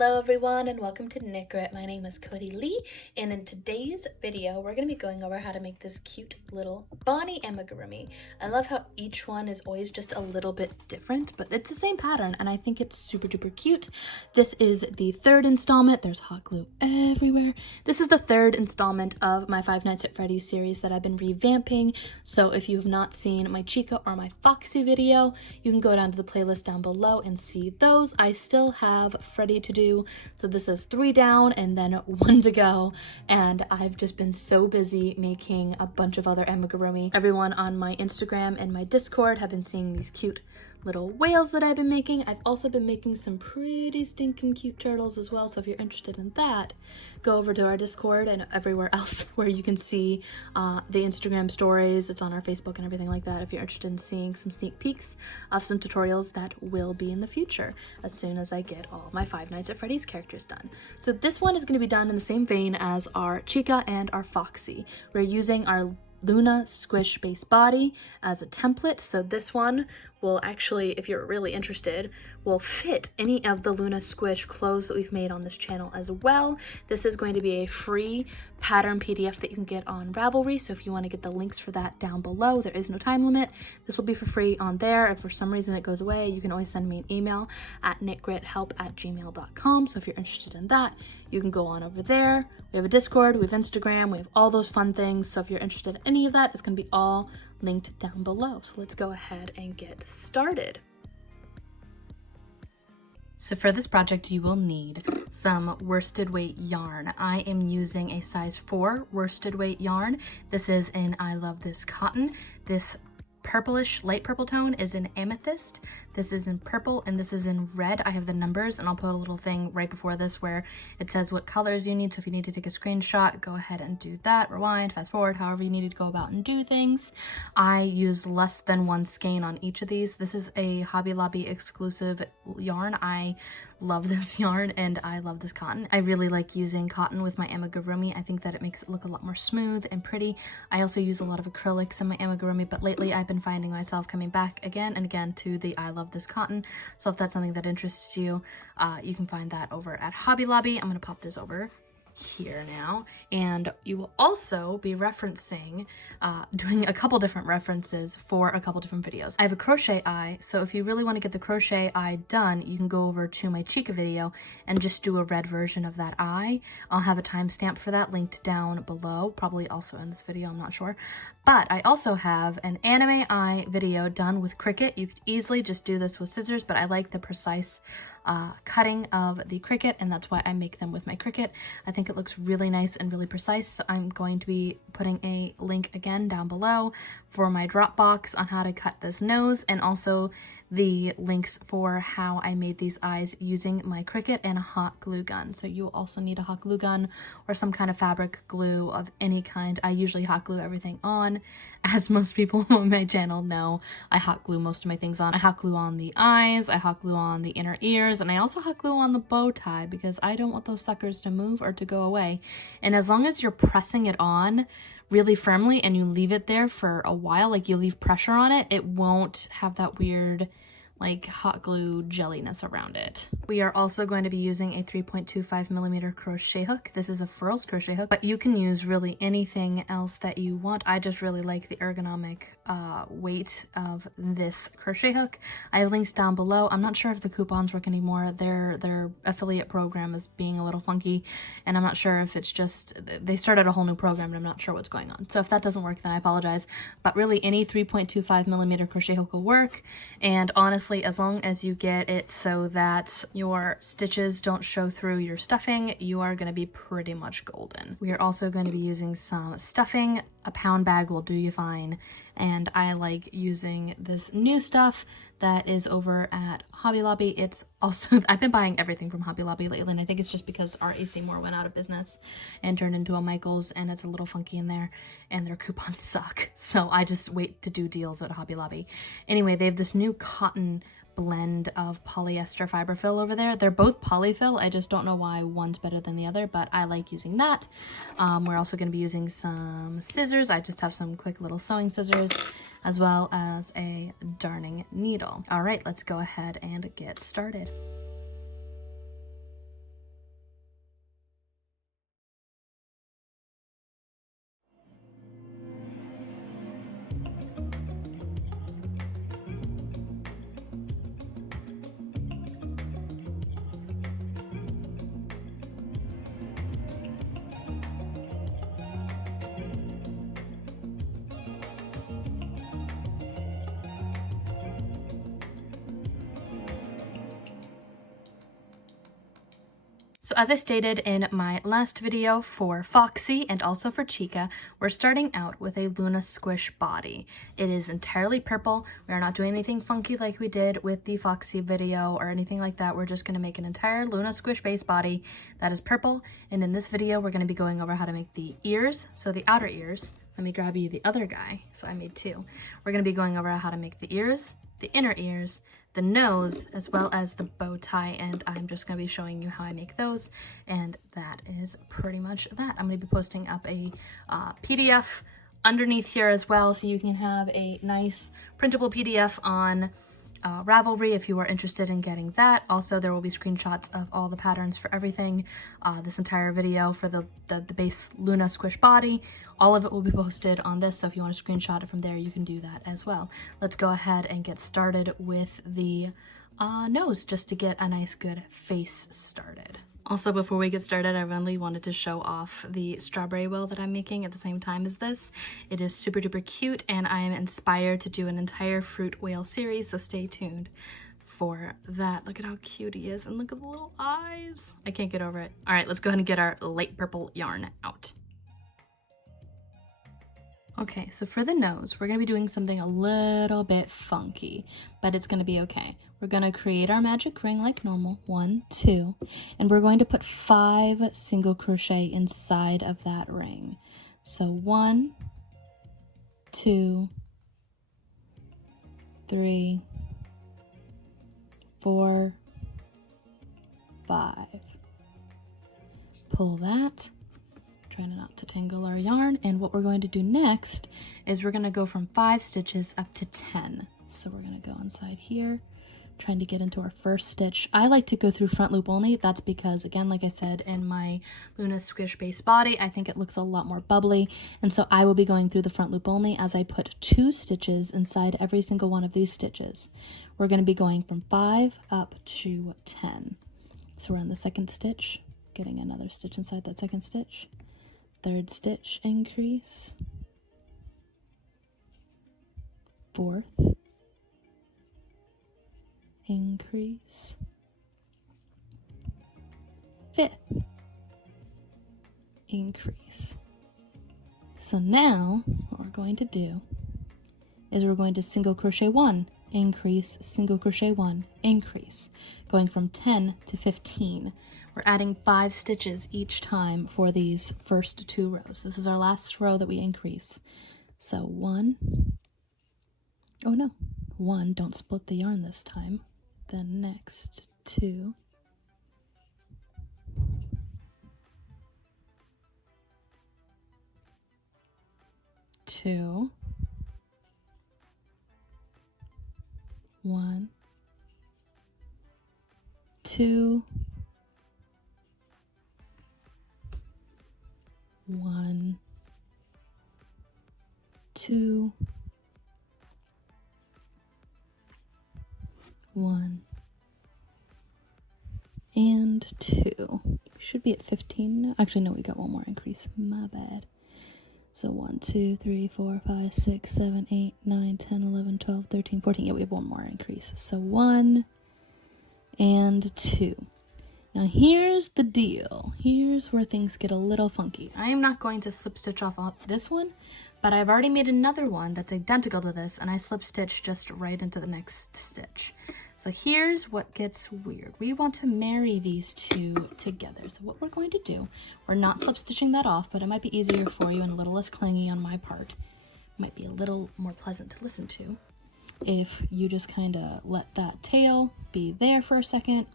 Hello everyone and welcome to Nickrit. My name is Cody Lee and in today's video we're going to be going over how to make this cute little Bonnie Amigurumi. I love how each one is always just a little bit different, but it's the same pattern and I think it's super duper cute. This is the third installment. There's hot glue everywhere. This is the third installment of my Five Nights at Freddy's series that I've been revamping. So if you have not seen my Chica or my Foxy video, you can go down to the playlist down below and see those. I still have Freddy to do, so this is 3 down and then 1 to go, and I've just been so busy making a bunch of other amigurumi. Everyone on my Instagram and my Discord have been seeing these cute little whales that I've been making. I've also been making some pretty stinking cute turtles as well, so if you're interested in that, go over to our Discord and everywhere else where you can see the Instagram stories. It's on our Facebook and everything like that if you're interested in seeing some sneak peeks of some tutorials that will be in the future as soon as I get all my Five Nights at Freddy's characters done. So this one is going to be done in the same vein as our Chica and our Foxy. We're using our Luna Squish base body as a template, so this one will actually, if you're really interested, will fit any of the Luna Squish clothes that we've made on this channel as well. This is going to be a free pattern PDF that you can get on Ravelry, so if you want to get the links for that down below, there is no time limit. This will be for free on there. If for some reason it goes away, you can always send me an email at nickrithelp@gmail.com. So if you're interested in that, you can go on over there. We have a Discord, we have Instagram, we have all those fun things. So if you're interested in any of that, it's going to be all linked down below. So let's go ahead and get started. So for this project, you will need some worsted weight yarn. I am using a size 4 worsted weight yarn. This is in I Love This Cotton. This purplish light purple tone is in amethyst. This is in purple and this is in red. I have the numbers and I'll put a little thing right before this where it says what colors you need, so if you need to take a screenshot, go ahead and do that. Rewind, fast forward, however you need to go about and do things. I use less than 1 skein on each of these. This is a Hobby Lobby exclusive yarn. I love this yarn and I love this cotton. I really like using cotton with my amigurumi. I think that it makes it look a lot more smooth and pretty. I also use a lot of acrylics in my amigurumi, but lately I've been finding myself coming back again and again to the I Love This Cotton. So if that's something that interests you, you can find that over at Hobby Lobby. I'm gonna pop this over here now, and you will also be referencing doing a couple different references for a couple different videos. I have a crochet eye, so if you really want to get the crochet eye done, you can go over to my Chica video and just do a red version of that eye. I'll have a timestamp for that linked down below, probably also in this video, I'm not sure. But I also have an anime eye video done with Cricut. You could easily just do this with scissors, but I like the precise cutting of the Cricut, and that's why I make them with my Cricut. I think it looks really nice and really precise, so I'm going to be putting a link again down below for my Dropbox on how to cut this nose, and also the links for how I made these eyes using my Cricut and a hot glue gun. So you'll also need a hot glue gun or some kind of fabric glue of any kind. I usually hot glue everything on, as most people on my channel know. I hot glue most of my things on. I hot glue on the eyes, I hot glue on the inner ears, and I also hot glue on the bow tie because I don't want those suckers to move or to go away. And as long as you're pressing it on really firmly and you leave it there for a while, like you leave pressure on it, it won't have that weird like hot glue jelliness around it. We are also going to be using a 3.25mm crochet hook. This is a Furls crochet hook, but you can use really anything else that you want. I just really like the ergonomic weight of this crochet hook. I have links down below. I'm not sure if the coupons work anymore. Their affiliate program is being a little funky, and I'm not sure if it's just, they started a whole new program and I'm not sure what's going on. So if that doesn't work, then I apologize. But really any 3.25mm crochet hook will work, and honestly, as long as you get it so that your stitches don't show through your stuffing, you are going to be pretty much golden. We are also going to be using some stuffing. A pound bag will do you fine, and I like using this new stuff that is over at Hobby Lobby. It's also, I've been buying everything from Hobby Lobby lately, and I think it's just because R.A. Seymour went out of business and turned into a Michaels, and it's a little funky in there, and their coupons suck, so I just wait to do deals at Hobby Lobby. Anyway, they have this new cotton blend of polyester fiberfill over there. They're both polyfill. I just don't know why one's better than the other, but I like using that. We're also going to be using some scissors. I just have some quick little sewing scissors, as well as a darning needle. All right, let's go ahead and get started. So as I stated in my last video for Foxy and also for Chica, we're starting out with a Luna Squish body. It is entirely purple. We are not doing anything funky like we did with the Foxy video or anything like that. We're just going to make an entire Luna Squish base body that is purple. And in this video, we're going to be going over how to make the ears, so the outer ears. Let me grab you the other guy. So I made two. We're going to be going over how to make the ears, the inner ears, the nose, as well as the bow tie, and I'm just going to be showing you how I make those, and that is pretty much that. I'm going to be posting up a PDF underneath here as well, so you can have a nice printable PDF on Ravelry if you are interested in getting that. Also, there will be screenshots of all the patterns for everything, this entire video for the base Luna Squish body. All of it will be posted on this, so if you want to screenshot it from there, you can do that as well. Let's go ahead and get started with the nose, just to get a nice good face started. Also, before we get started, I really wanted to show off the strawberry whale that I'm making at the same time as this. It is super duper cute, and I am inspired to do an entire fruit whale series, so stay tuned for that. Look at how cute he is, and look at the little eyes. I can't get over it. All right, let's go ahead and get our light purple yarn out. Okay, so for the nose, we're going to be doing something a little bit funky, but it's going to be okay. We're going to create our magic ring like normal, 1, 2, and we're going to put 5 single crochet inside of that ring. So 1, 2, 3, 4, 5. Pull that. Trying not to tangle our yarn, and what we're going to do next is we're going to go from 5 stitches up to 10. So we're going to go inside here, trying to get into our first stitch. I like to go through front loop only. That's because, again, like I said, in my Luna Squish base body, I think it looks a lot more bubbly, and so I will be going through the front loop only as I put 2 stitches inside every single one of these stitches. We're going to be going from 5 up to 10. So we're on the second stitch, getting another stitch inside that second stitch. Third stitch, increase, 4th, increase, 5th, increase. So now what we're going to do is we're going to single crochet 1, increase, single crochet 1, increase, going from 10 to 15. We're adding 5 stitches each time for these first 2 rows. This is our last row that we increase. So 1, oh no, 1, don't split the yarn this time. Then next 2, 2, 1, 2, 1, 2, 1, and 2. We should be at 15 now. Actually, no, we got one more increase. My bad. So 1, 2, 3, 4, 5, 6, 7, 8, 9, 10, 11, 12, 13, 14. Yeah, we have one more increase. So 1 and 2. Now here's the deal. Here's where things get a little funky. I am not going to slip stitch off this one, but I've already made another one that's identical to this, and I slip stitch just right into the next stitch. So here's what gets weird. We want to marry these 2 together. So what we're going to do, we're not slip stitching that off, but it might be easier for you and a little less clingy on my part. It might be a little more pleasant to listen to if you just kind of let that tail be there for a second.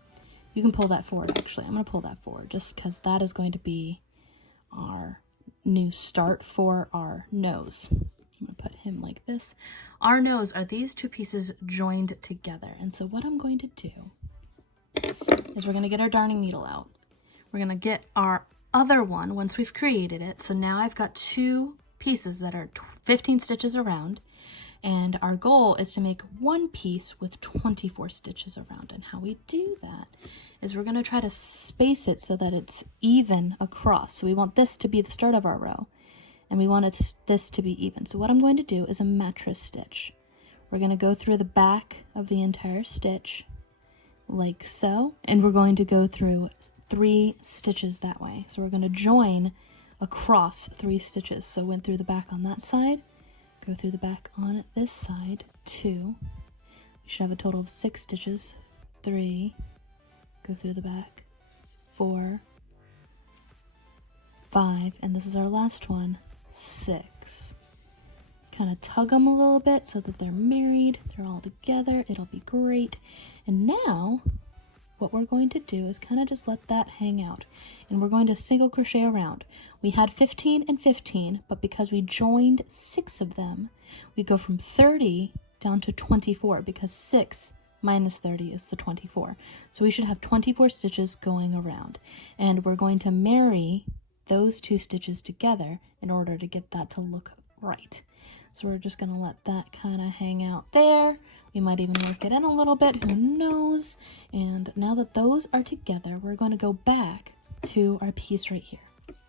You can pull that forward, actually. I'm going to pull that forward just because that is going to be our new start for our nose. I'm going to put him like this. Our nose are these 2 pieces joined together. And so what I'm going to do is we're going to get our darning needle out. We're going to get our other one once we've created it. So now I've got 2 pieces that are 15 stitches around. And our goal is to make 1 piece with 24 stitches around. And how we do that is we're going to try to space it so that it's even across. So we want this to be the start of our row, and we want this to be even. So what I'm going to do is a mattress stitch. We're going to go through the back of the entire stitch like so, and we're going to go through 3 stitches that way. So we're going to join across 3 stitches. So went through the back on that side, go through the back on this side, 2. We should have a total of 6 stitches, 3, go through the back, 4, 5, and this is our last one, 6. Kind of tug them a little bit so that they're married, they're all together, it'll be great. And now what we're going to do is kind of just let that hang out, and we're going to single crochet around. We had 15 and 15, but because we joined 6 of them, we go from 30 down to 24, because 6 minus 30 is the 24. So we should have 24 stitches going around, and we're going to marry those 2 stitches together in order to get that to look right. So we're just going to let that kind of hang out there. We might even work it in a little bit, who knows? And now that those are together, we're going to go back to our piece right here.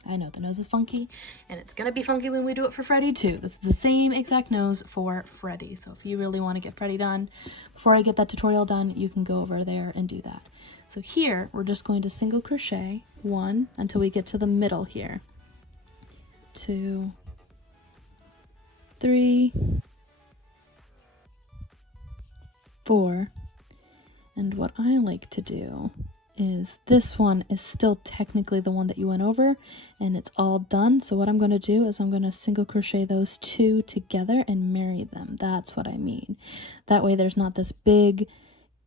I know the nose is funky, and it's going to be funky when we do it for Freddy too. This is the same exact nose for Freddy. So if you really want to get Freddy done, before I get that tutorial done, you can go over there and do that. So here, we're just going to single crochet 1 until we get to the middle here. 2, 3, 4, and what I like to do is this one is still technically the one that you went over, and it's all done. So what I'm going to do is I'm going to single crochet those 2 together and marry them. That's what I mean. That way there's not this big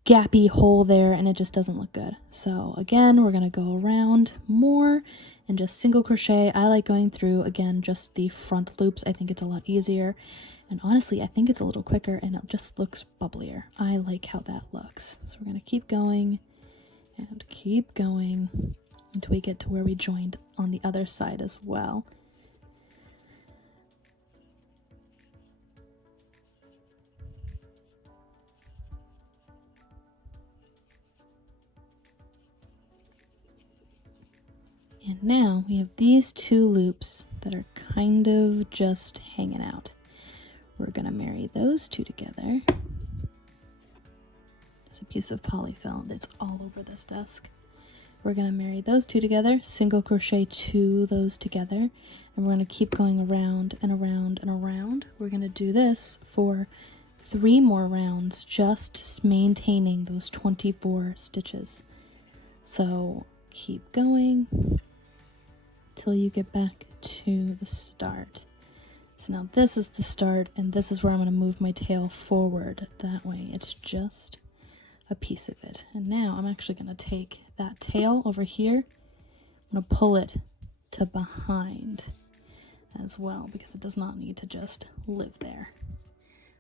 gappy hole there and it just doesn't look good. So again, we're going to go around more and just single crochet. I like going through, again, just the front loops. I think it's a lot easier, and honestly I think it's a little quicker and it just looks bubblier. I like how that looks. So we're going to keep going and keep going until we get to where we joined on the other side as well. And now we have these 2 loops that are kind of just hanging out. We're going to marry those 2 together. There's a piece of polyfill that's all over this desk. We're going to marry those 2 together, single crochet 2 those together, and we're going to keep going around and around and around. We're going to do this for 3 more rounds, just maintaining those 24 stitches. So keep going till you get back to the start. So now this is the start, and this is where I'm going to move my tail forward. That way it's just a piece of it. And now I'm actually going to take that tail over here. I'm going to pull it to behind as well, because it does not need to just live there.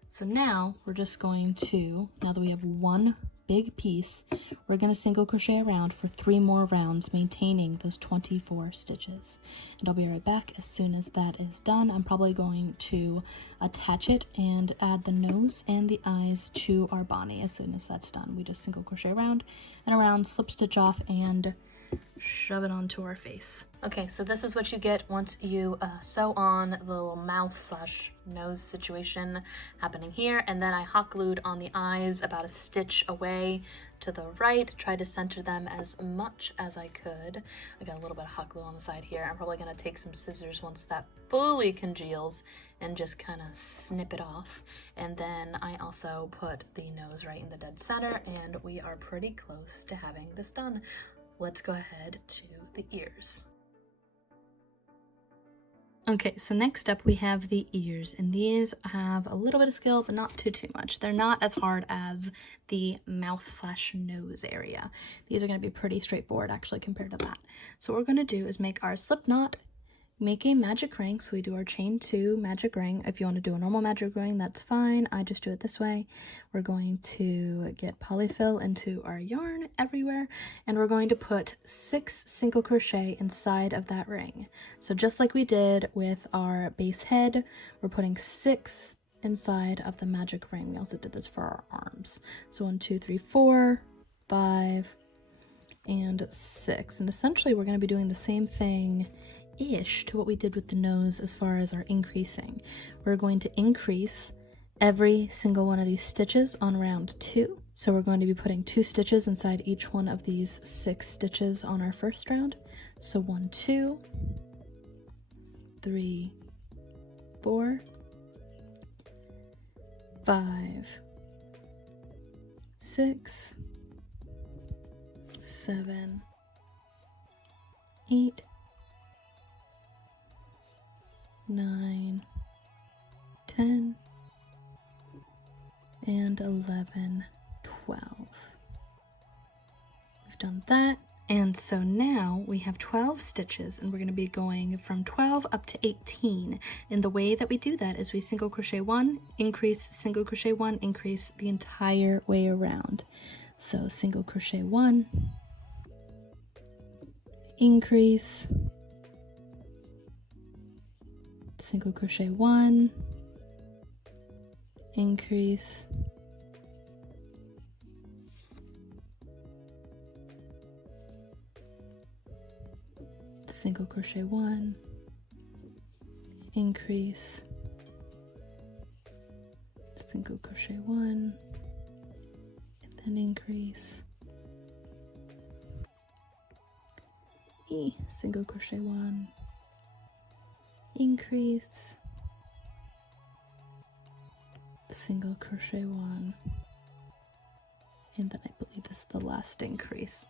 So now we're just going to, now that we have 1 big piece, we're going to single crochet around for 3 more rounds, maintaining those 24 stitches. And I'll be right back as soon as that is done. I'm probably going to attach it and add the nose and the eyes to our Bonnie as soon as that's done. We just single crochet around and around, slip stitch off, and shove it onto our face. Okay, so this is what you get once you sew on the little mouth slash nose situation happening here, and then I hot glued on the eyes about a stitch away to the right, tried to center them as much as I could. I got a little bit of hot glue on the side here. I'm probably going to take some scissors once that fully congeals and just kind of snip it off. And then I also put the nose right in the dead center, and we are pretty close to having this done. Let's go ahead to the ears. Okay, so next up we have the ears, and these have a little bit of skill, but not too much. They're not as hard as the mouth slash nose area. These are going to be pretty straightforward actually compared to that. So what we're going to do is make our slip knot, make a magic ring. So we do our chain 2 magic ring. If you want to do a normal magic ring, that's fine. I just do it this way. We're going to get polyfill into our yarn everywhere, and we're going to put 6 single crochet inside of that ring. So just like we did with our base head, we're putting 6 inside of the magic ring. We also did this for our arms. So 1, 2, 3, 4, 5, and 6. And essentially we're going to be doing the same thing ish to what we did with the nose as far as our increasing. We're going to increase every single one of these stitches on round 2. So we're going to be putting 2 stitches inside each one of these 6 stitches on our first round. So 1, 2, 3, 4, 5, 6, 7, 8, 9, 10, and 11, 12. We've done that. And so now we have 12 stitches, and we're going to be going from 12 up to 18. And the way that we do that is we single crochet 1, increase, single crochet 1, increase the entire way around. So single crochet 1, increase, single crochet 1, increase, single crochet 1, increase, single crochet 1, and then increase, single crochet 1, increase, single crochet 1, and then I believe this is the last increase.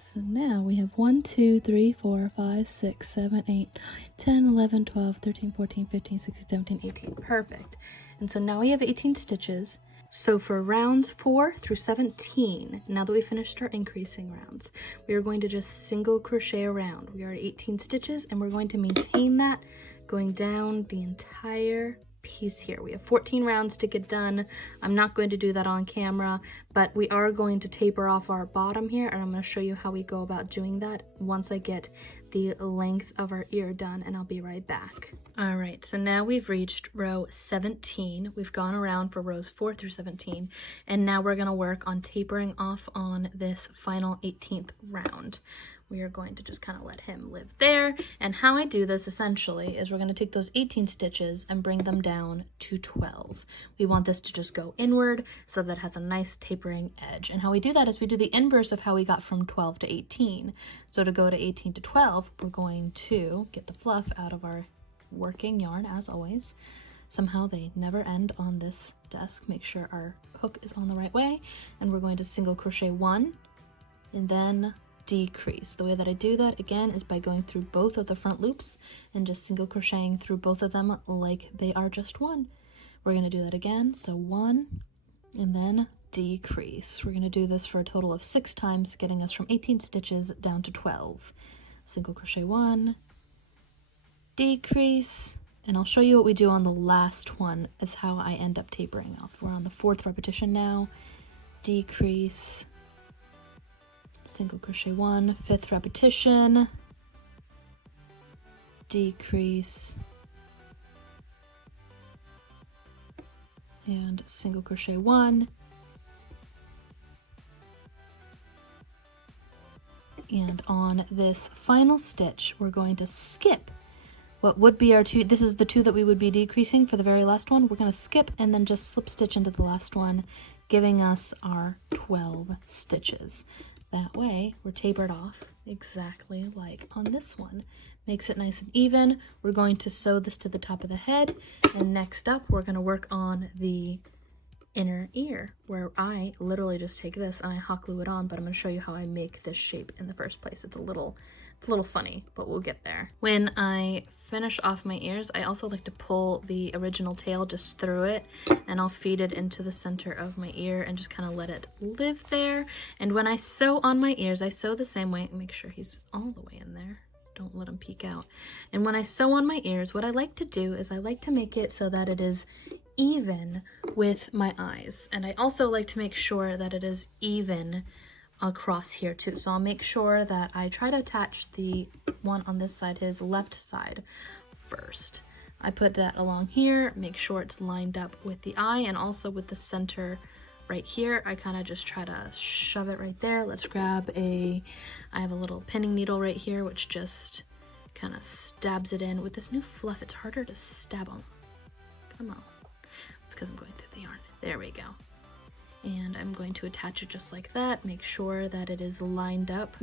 So now we have 1, 2, 3, 4, 5, 6, 7, 8, 9, 10, 11, 12, 13, 14, 15, 16, 17, 18. Perfect. And so now we have 18 stitches. So for rounds 4 through 17, now that we finished our increasing rounds, we are going to just single crochet around. We are at 18 stitches, and we're going to maintain that going down the entire piece here. We have 14 rounds to get done. I'm not going to do that on camera, but we are going to taper off our bottom here, and I'm going to show you how we go about doing that once I get the length of our ear done, and I'll be right back. All right, so now we've reached row 17. We've gone around for rows 4 through 17, and now we're going to work on tapering off on this final 18th round. We are going to just kind of let him live there. And how I do this essentially is we're going to take those 18 stitches and bring them down to 12. We want this to just go inward so that it has a nice tapering edge. And how we do that is we do the inverse of how we got from 12 to 18. So to go to 18 to 12, we're going to get the fluff out of our working yarn as always. Somehow they never end on this desk. Make sure our hook is on the right way. And we're going to single crochet 1 and then decrease. The way that I do that again is by going through both of the front loops and just single crocheting through both of them like they are just one. We're going to do that again. So 1 and then decrease. We're going to do this for a total of 6 times, getting us from 18 stitches down to 12. Single crochet 1, decrease, and I'll show you what we do on the last one is how I end up tapering off. We're on the 4th repetition now. Decrease, single crochet 1, 5th repetition, decrease, and single crochet 1, and on this final stitch we're going to skip what would be our 2. This is the 2 that we would be decreasing for the very last one. We're going to skip and then just slip stitch into the last one, giving us our 12 stitches. That way we're tapered off exactly like on this one. Makes it nice and even. We're going to sew this to the top of the head, and next up we're going to work on the inner ear, where I literally just take this and I hot glue it on, but I'm going to show you how I make this shape in the first place. It's a little funny, but we'll get there. When I finish off my ears, I also like to pull the original tail just through it, and I'll feed it into the center of my ear and just kind of let it live there. And when I sew on my ears, I sew the same way. Make sure he's all the way in there. Don't let him peek out. And when I sew on my ears, what I like to do is I like to make it so that it is even with my eyes. And I also like to make sure that it is even across here too. So I'll make sure that I try to attach the one on this side, his left side, first. I put that along here, make sure it's lined up with the eye and also with the center right here. I kind of just try to shove it right there. Let's grab I have a little pinning needle right here, which just kind of stabs it in. With this new fluff, it's harder to stab them. Come on. It's because I'm going through the yarn. There we go. And I'm going to attach it just like that. Make sure that it is lined up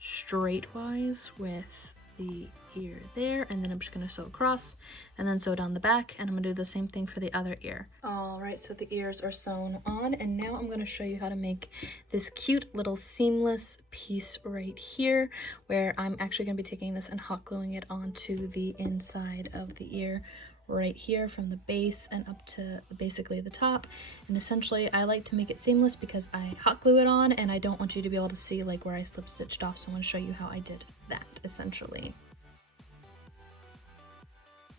straightwise with the ear there, and then I'm just gonna sew across and then sew down the back, and I'm gonna do the same thing for the other ear. All right, so the ears are sewn on, and now I'm gonna show you how to make this cute little seamless piece right here, where I'm actually gonna be taking this and hot gluing it onto the inside of the ear right here from the base and up to basically the top. And essentially I like to make it seamless because I hot glue it on and I don't want you to be able to see like where I slip stitched off, so I'm going to show you how I did that essentially.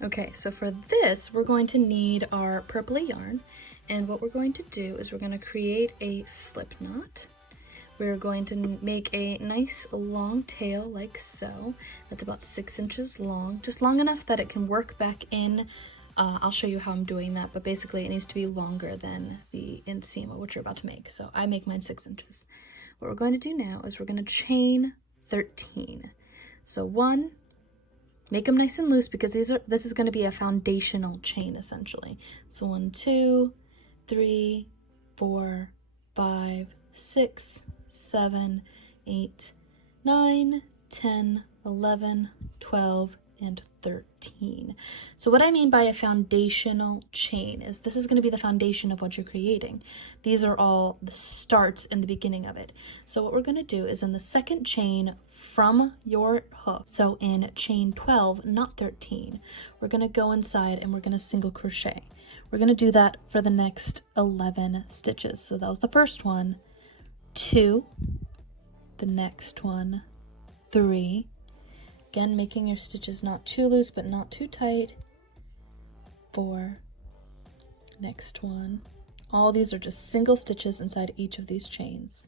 Okay, so for this we're going to need our purpley yarn, and what we're going to do is we're going to create a slip knot. We're going to make a nice long tail like so. That's about 6 inches long, just long enough that it can work back in. I'll show you how I'm doing that, but basically it needs to be longer than the inseam, which you're about to make. So I make mine 6 inches. What we're going to do now is we're going to chain 13. So 1, make them nice and loose because this is going to be a foundational chain essentially. So 1, 2, 3, 4, 5, 6, 7, 8, 9, 10, 11, 12, and 13. So what I mean by a foundational chain is this is going to be the foundation of what you're creating. These are all the starts in the beginning of it. So what we're going to do is in the second chain from your hook, so in chain 12, not 13, we're going to go inside and we're going to single crochet. We're going to do that for the next 11 stitches. So that was the first one, 2, the next one, 3, again making your stitches not too loose but not too tight, 4, next one. All these are just single stitches inside each of these chains.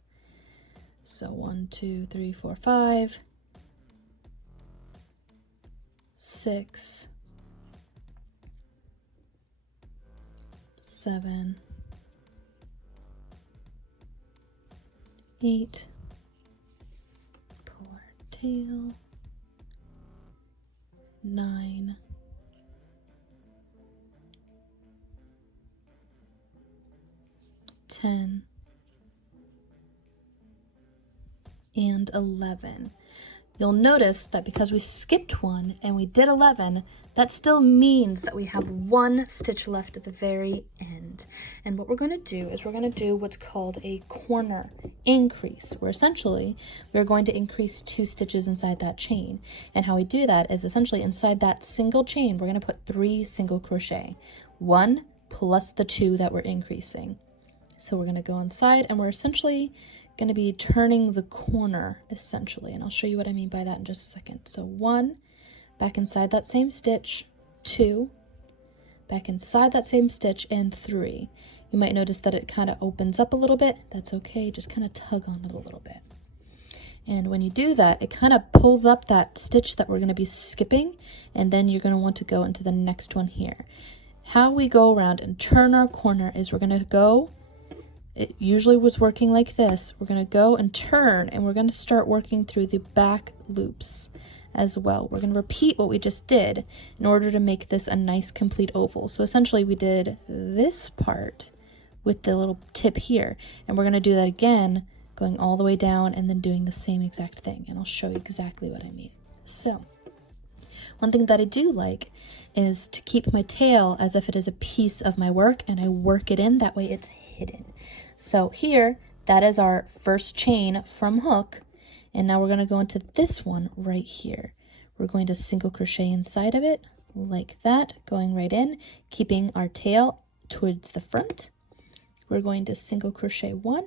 So 1, 2, 3, 4, 5, 6, 7, 8, pull our tail, 9, 10, and 11. You'll notice that because we skipped one and we did 11, that still means that we have 1 stitch left at the very end. And what we're going to do is we're going to do what's called a corner increase, where essentially we're going to increase 2 stitches inside that chain. And how we do that is essentially inside that single chain, we're going to put 3 single crochet, 1 plus the 2 that we're increasing. So we're going to go inside and we're essentially going to be turning the corner essentially, and I'll show you what I mean by that in just a second. So 1, back inside that same stitch, 2, back inside that same stitch, and 3. You might notice that it kind of opens up a little bit. That's okay, just kind of tug on it a little bit. And when you do that, it kind of pulls up that stitch that we're going to be skipping, and then you're going to want to go into the next one here. How we go around and turn our corner is we're going to go, it usually was working like this, we're going to go and turn and we're going to start working through the back loops as well. We're going to repeat what we just did in order to make this a nice complete oval. So essentially we did this part with the little tip here, and we're going to do that again going all the way down and then doing the same exact thing, and I'll show you exactly what I mean. So one thing that I do like is to keep my tail as if it is a piece of my work, and I work it in, that way it's hidden. So here, that is our first chain from hook, and now we're going to go into this one right here. We're going to single crochet inside of it like that, going right in, keeping our tail towards the front. We're going to single crochet 1,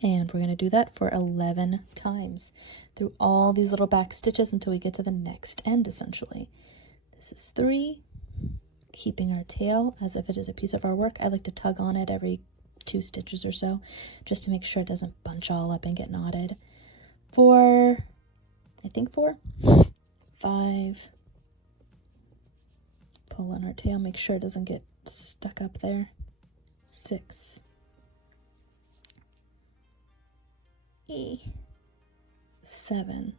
and we're going to do that for 11 times through all these little back stitches until we get to the next end essentially. This is 3, keeping our tail as if it is a piece of our work. I like to tug on it every 2 stitches or so just to make sure it doesn't bunch all up and get knotted. 4, I think 4, 5, pull on our tail, make sure it doesn't get stuck up there. 6, 7,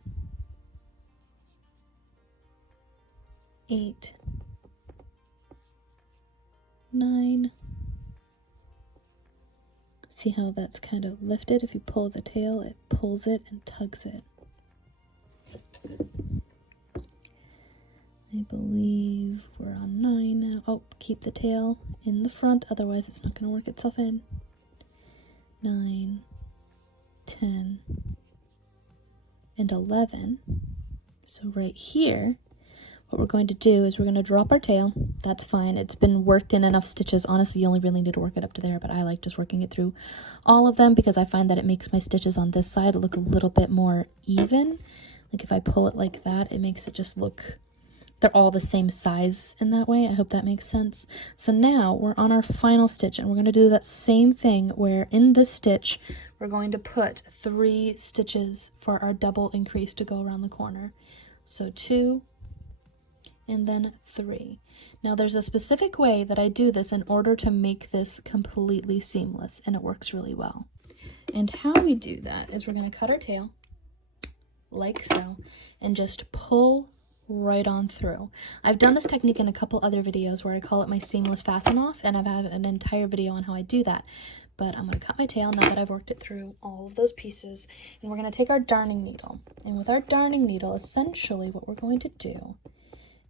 8, 9, See how that's kind of lifted? If you pull the tail, it pulls it and tugs it. I believe we're on 9 now. Oh, keep the tail in the front, otherwise it's not going to work itself in. 9, 10, and 11. So right here, what we're going to do is we're going to drop our tail. That's fine. It's been worked in enough stitches. Honestly, you only really need to work it up to there, but I like just working it through all of them because I find that it makes my stitches on this side look a little bit more even. Like if I pull it like that, it makes it just look, they're all the same size in that way. I hope that makes sense. So now we're on our final stitch, and we're going to do that same thing where in this stitch, we're going to put 3 stitches for our double increase to go around the corner. So 2, and then 3. Now there's a specific way that I do this in order to make this completely seamless, and it works really well. And how we do that is we're going to cut our tail like so and just pull right on through. I've done this technique in a couple other videos where I call it my seamless fasten off, and I've had an entire video on how I do that. But I'm going to cut my tail now that I've worked it through all of those pieces, and we're going to take our darning needle. And with our darning needle, essentially what we're going to do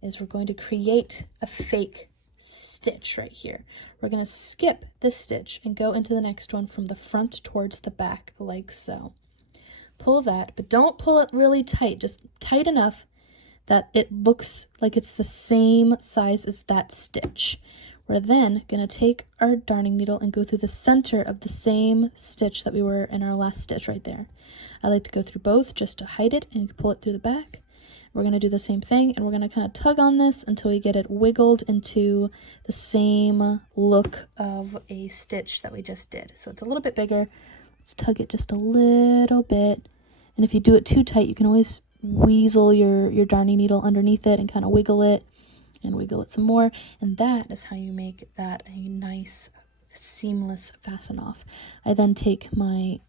is we're going to create a fake stitch right here. We're going to skip this stitch and go into the next one from the front towards the back, like so. Pull that, but don't pull it really tight, just tight enough that it looks like it's the same size as that stitch. We're then going to take our darning needle and go through the center of the same stitch that we were in our last stitch right there. I like to go through both just to hide it and pull it through the back. We're going to do the same thing, and we're going to kind of tug on this until we get it wiggled into the same look of a stitch that we just did. So it's a little bit bigger. Let's tug it just a little bit. And if you do it too tight, you can always weasel your darning needle underneath it and kind of wiggle it and wiggle it some more. And that is how you make that a nice seamless fasten off. I then take my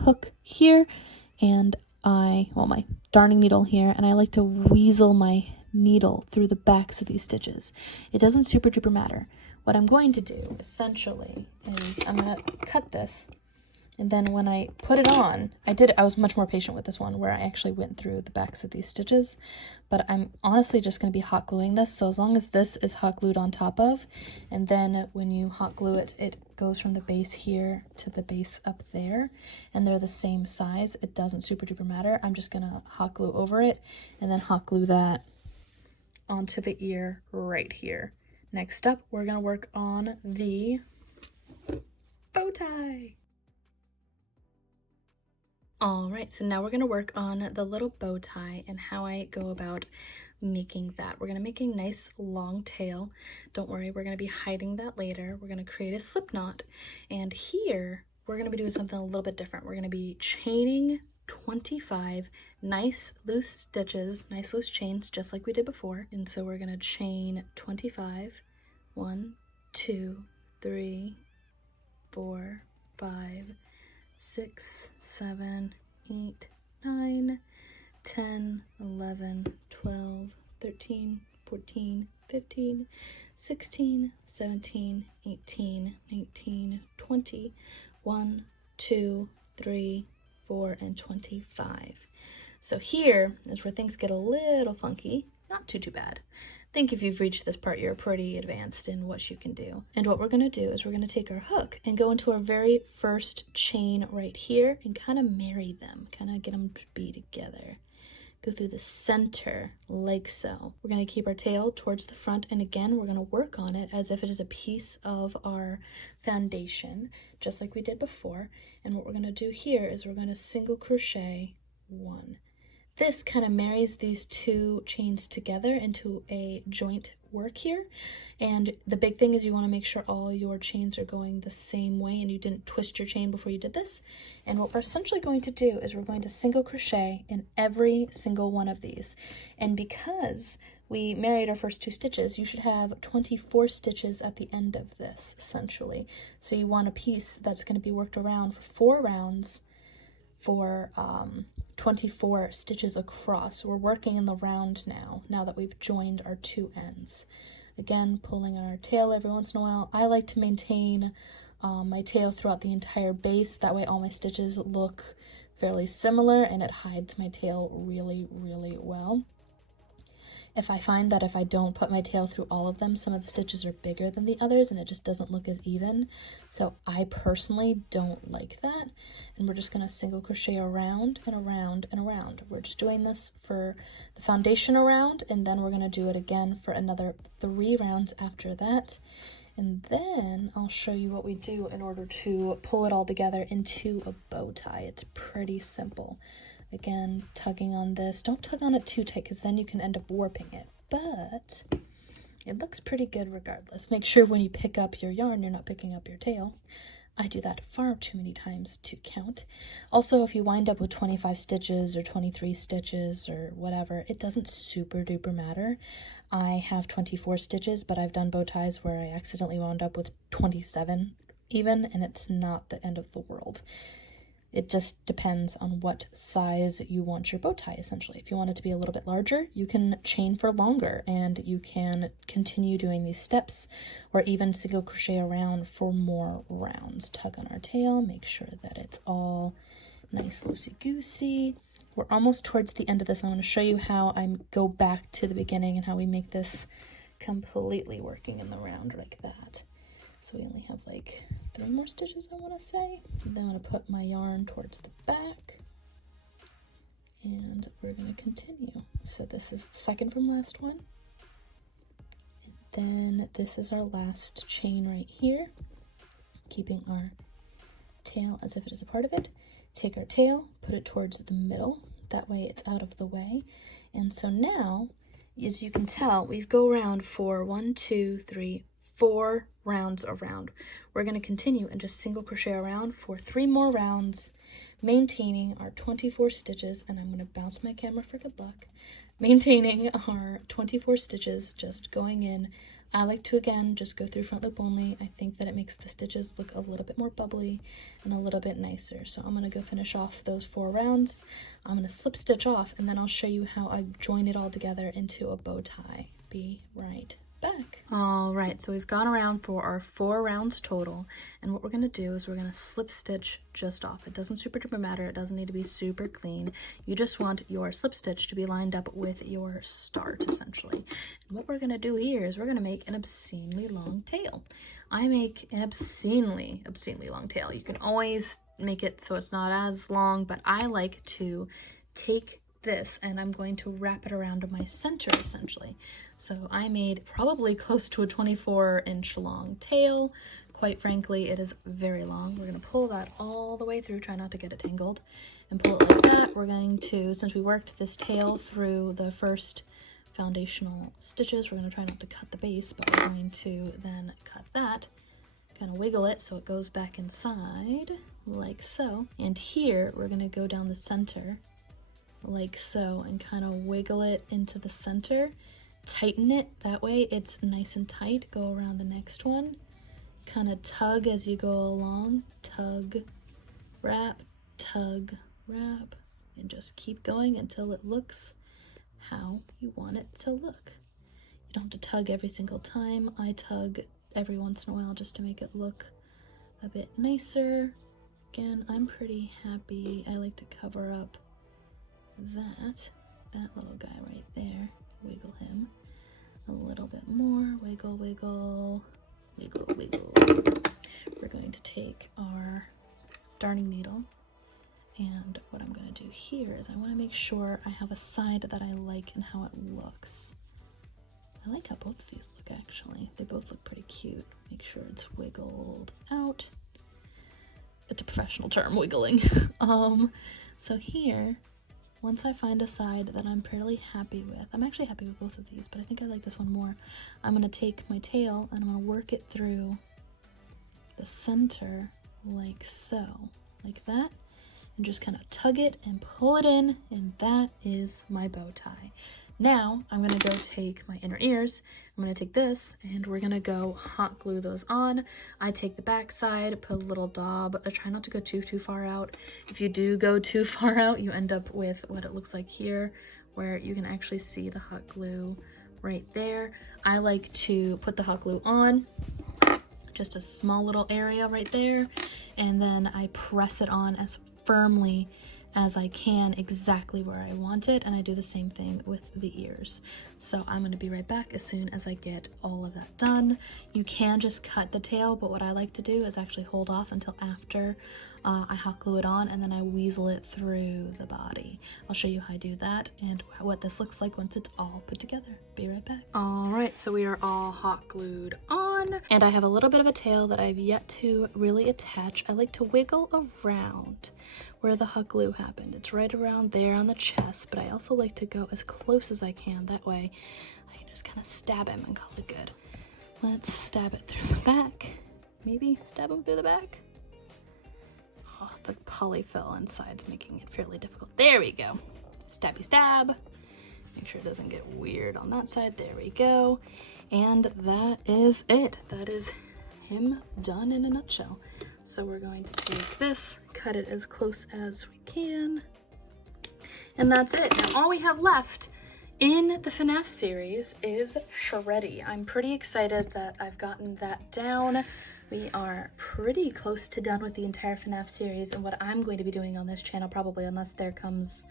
hook here and my darning needle here, and I like to weasel my needle through the backs of these stitches. It doesn't super duper matter. What I'm going to do essentially is I'm going to cut this, and then when I put it on, I was much more patient with this one where I actually went through the backs of these stitches, but I'm honestly just going to be hot gluing this. So as long as this is hot glued on top of, and then when you hot glue it, it goes from the base here to the base up there, and they're the same size. It doesn't super duper matter. I'm just going to hot glue over it and then hot glue that onto the ear right here. Next up, we're going to work on the bow tie. All right, so now we're going to work on the little bow tie and how I go about making that. We're going to make a nice long tail. Don't worry, we're going to be hiding that later. We're going to create a slip knot, and here we're going to be doing something a little bit different. We're going to be chaining 25 nice loose stitches, nice loose chains, just like we did before. And so we're going to chain 25, 1, 2, 3, 4, 5, 6, 7, 8, 9, 10, 11, 12, 13, 14, 15, 16, 17, 18, 19, 20, 1, 2, 3, 4, and 25. So here is where things get a little funky. Not too bad. I think if you've reached this part, you're pretty advanced in what you can do. And what we're going to do is we're going to take our hook and go into our very first chain right here and kind of marry them, kind of get them to be together. Go through the center like so. We're going to keep our tail towards the front, and again, we're going to work on it as if it is a piece of our foundation, just like we did before. And what we're going to do here is we're going to single crochet 1. This kind of marries these two chains together into a joint work here. And the big thing is you want to make sure all your chains are going the same way and you didn't twist your chain before you did this. And what we're essentially going to do is we're going to single crochet in every single one of these. And because we married our first 2 stitches, you should have 24 stitches at the end of this, essentially. So you want a piece that's going to be worked around for 4 rounds for 24 stitches across. We're working in the round now that we've joined our 2 ends. Again, pulling on our tail every once in a while. I like to maintain my tail throughout the entire base. That way all my stitches look fairly similar and it hides my tail really, really well. If I find that if I don't put my tail through all of them, some of the stitches are bigger than the others and it just doesn't look as even. So I personally don't like that. And we're just going to single crochet around and around and around. We're just doing this for the foundation around, and then we're going to do it again for another 3 rounds after that. And then I'll show you what we do in order to pull it all together into a bow tie. It's pretty simple. Again, tugging on this. Don't tug on it too tight because then you can end up warping it. But it looks pretty good regardless. Make sure when you pick up your yarn, you're not picking up your tail. I do that far too many times to count. Also, if you wind up with 25 stitches or 23 stitches or whatever, it doesn't super duper matter. I have 24 stitches, but I've done bow ties where I accidentally wound up with 27 even, and it's not the end of the world. It just depends on what size you want your bow tie, essentially. If you want it to be a little bit larger, you can chain for longer and you can continue doing these steps or even single crochet around for more rounds. Tug on our tail, make sure that it's all nice loosey-goosey. We're almost towards the end of this. I want to show you how I go back to the beginning and how we make this completely working in the round like that. So we only have like 3 more stitches, I want to say. And then I'm going to put my yarn towards the back. And we're going to continue. So this is the second from last one. And then this is our last chain right here. Keeping our tail as if it is a part of it. Take our tail, put it towards the middle. That way it's out of the way. And so now, as you can tell, we go around for 1, 2, 3, 4 rounds around. We're going to continue and just single crochet around for 3 more rounds, maintaining our 24 stitches, and I'm going to bounce my camera for good luck, maintaining our 24 stitches, just going in. I like to, again, just go through front loop only. I think that it makes the stitches look a little bit more bubbly and a little bit nicer. So I'm going to go finish off those 4 rounds. I'm going to slip stitch off, and then I'll show you how I join it all together into a bow tie. Be right back. All right, so we've gone around for our 4 rounds total, and what we're going to do is we're going to slip stitch just off. It doesn't super duper matter. It doesn't need to be super clean. You just want your slip stitch to be lined up with your start, essentially. And what we're going to do here is we're going to make an obscenely long tail. I make an obscenely long tail. You can always make it so it's not as long, but I like to take this and I'm going to wrap it around my center, essentially. So I made probably close to a 24-inch long tail. Quite frankly, it is very long. We're going to pull that all the way through, try not to get it tangled, and pull it like that. We're going to, since we worked this tail through the first foundational stitches, we're going to try not to cut the base, but we're going to then cut that, kind of wiggle it so it goes back inside, like so. And here, we're going to go down the center, like so, and kind of wiggle it into the center, tighten it, that way it's nice and tight. Go around the next one, kind of tug as you go along, tug, wrap, and just keep going until it looks how you want it to look. You don't have to tug every single time. I tug every once in a while just to make it look a bit nicer. Again, I'm pretty happy. I like to cover up that little guy right there, wiggle him a little bit more, wiggle, wiggle, wiggle, wiggle. We're going to take our darning needle, and what I'm going to do here is I want to make sure I have a side that I like and how it looks. I like how both of these look, actually. They both look pretty cute. Make sure it's wiggled out. It's a professional term, wiggling. So here, once I find a side that I'm fairly happy with, I'm actually happy with both of these, but I think I like this one more. I'm going to take my tail and I'm going to work it through the center like so, like that, and just kind of tug it and pull it in, and that is my bow tie. Now I'm going to go take my inner ears, I'm going to take this, and we're going to go hot glue those on. I take the back side, put a little daub. I try not to go too far out. If you do go too far out, you end up with what it looks like here, where you can actually see the hot glue right there. I like to put the hot glue on just a small little area right there, and then I press it on as firmly as I can exactly where I want it, and I do the same thing with the ears. So I'm going to be right back as soon as I get all of that done. You can just cut the tail, but what I like to do is actually hold off until after I hot glue it on, and then I weasel it through the body. I'll show you how I do that and what this looks like once it's all put together. Be right back. All right, so we are all hot glued on, and I have a little bit of a tail that I've yet to really attach. I like to wiggle around where the hot glue happened. It's right around there on the chest, but I also like to go as close as I can. That way I can just kind of stab him and call it good. Let's stab it through the back. Maybe stab him through the back. Oh, the polyfill inside's making it fairly difficult. There we go. Stabby stab. Make sure it doesn't get weird on that side. There we go. And that is it. That is him done in a nutshell. So we're going to take this, cut it as close as we can, and that's it. Now all we have left in the FNAF series is Shreddy. I'm pretty excited that I've gotten that down. We are pretty close to done with the entire FNAF series, and what I'm going to be doing on this channel, probably unless there comes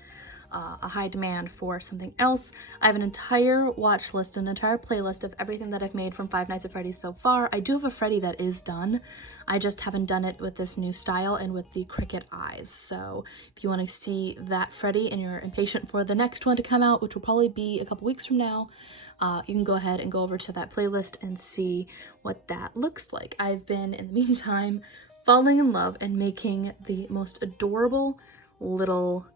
a high demand for something else, I have an entire watch list, an entire playlist of everything that I've made from Five Nights at Freddy's so far. I do have a Freddy that is done. I just haven't done it with this new style and with the cricket eyes. So if you want to see that Freddy and you're impatient for the next one to come out, which will probably be a couple weeks from now, you can go ahead and go over to that playlist and see what that looks like. I've been, in the meantime, falling in love and making the most adorable little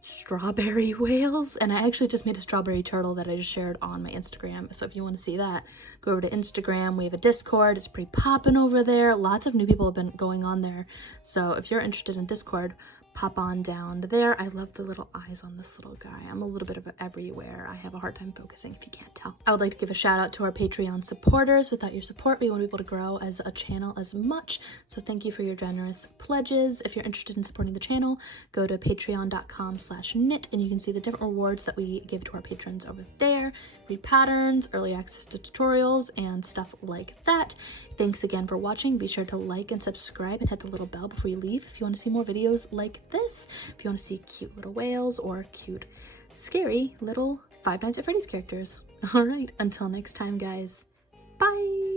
strawberry whales, and I actually just made a strawberry turtle that I just shared on my Instagram. So if you want to see that, go over to Instagram. We have a Discord. It's pretty popping over there. Lots of new people have been going on there, so if you're interested in Discord, pop on down there. I love the little eyes on this little guy. I'm a little bit of everywhere. I have a hard time focusing, if you can't tell. I would like to give a shout out to our Patreon supporters. Without your support, we won't be able to grow as a channel as much. So thank you for your generous pledges. If you're interested in supporting the channel, go to patreon.com/knit, and you can see the different rewards that we give to our patrons over there. Free patterns, early access to tutorials, and stuff like that. Thanks again for watching. Be sure to like and subscribe and hit the little bell before you leave if you want to see more videos like this. If you want to see cute little whales or cute, scary little Five Nights at Freddy's characters. All right, until next time, guys. Bye!